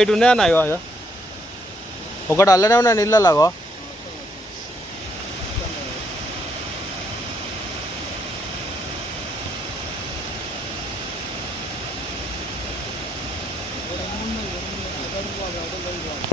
ఇటు ఉన్నాయన్న ఇగో ఇగో. ఒకటి అల్లనే ఉన్నాయి నీళ్ళలాగో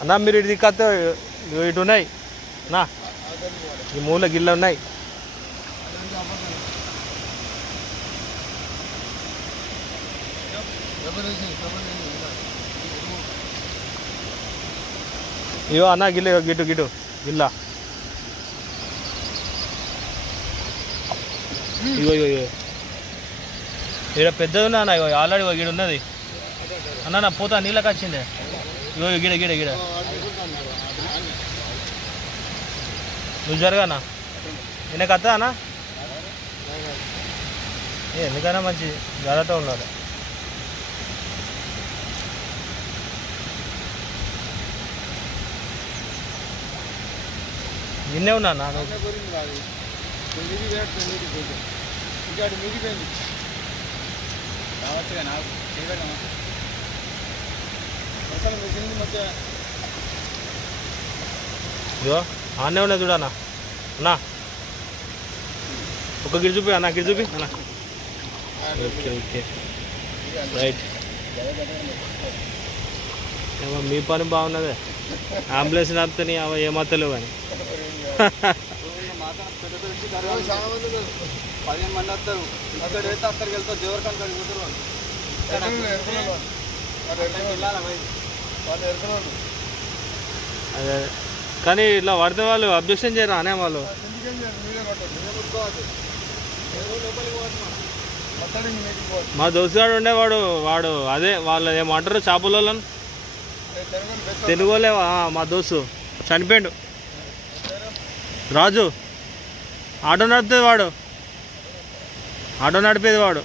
అన్న మీరు ఇటు దిక్కతే ఇటు ఉన్నాయి. నా ఈ మూల గిల్ల ఉన్నాయి. ఇవో అన్న గిల్ల గిటు గిటు గిల్ల. ఇగో ఇగో ఇగో. ఇక్కడ పెద్దది ఉన్నా అన్న ఇగో ఆల్రెడీ గిడ ఉన్నది. అన్న నా పోతా నీళ్ళకి వచ్చిందే. ఇగో గిడ గిడ గిడ నువ్వు జరగానా నేను కత్తా అన్న? ఏ మంచి జాగ్రత్తగా ఉండాలి. నిన్నే ఉన్నా ఇగో ఆనే ఉన్నాయి చూడన్నా అన్నా. ఒక గిరి చూపి అన్న గిరి చూపి అన్న. Okay okay. రైట్ ఏమో మీ పని బాగున్నదే. అంబులెన్స్ నడితే అవ ఏమత్తలేవు కానీ. పదిహేను మంది వస్తారు ఇక్కడ అయితే అక్కడికి వెళ్తారు జోరకాలు కడిగి పోతారు వాళ్ళు అదే. కానీ ఇట్లా పడితే వాళ్ళు అబ్జెక్షన్ చేయరా అనే వాళ్ళు? మా దోస్తుగాడు ఉండేవాడు వాడు అదే వాళ్ళు ఏమంటారు చేపల వాళ్ళని? తెలుగు వాళ్ళే ఆ, మా దోస్తు. చనిపోయాడు. రాజు ఆటో నడిపేది వాడు. ఆటో నడిపేది వాడు.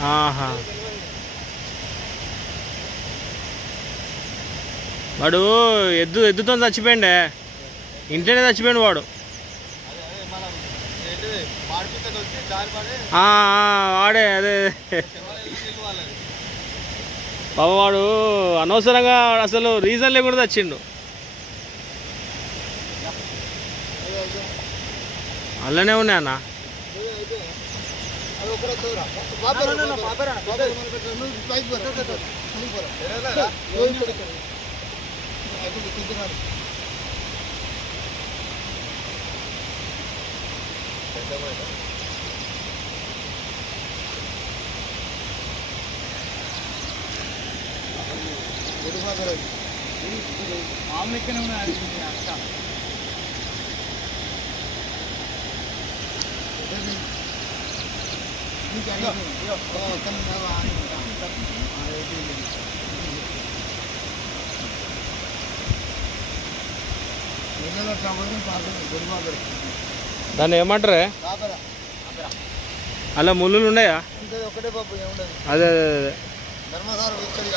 ఆహా. వాడు ఎద్దు ఎద్దుతో చచ్చిపోయిండే. ఇంట్లోనే చచ్చిపోయాడు వాడు. వాడే అదే. పాప వాడు అనవసరంగా అసలు రీజన్ లేకుండా చచ్చిండు అల్లనే ఉన్నాయి అన్న మామూలు ఎక్కనే ఉన్నాయి అక్క దాన్ని ఏమంటారే? అలా ముళ్ళులు ఉన్నాయా? ఒకటే బాబు ఏముండదు. అదే అదే అదే. ధర్మసారం ఇక్కడికి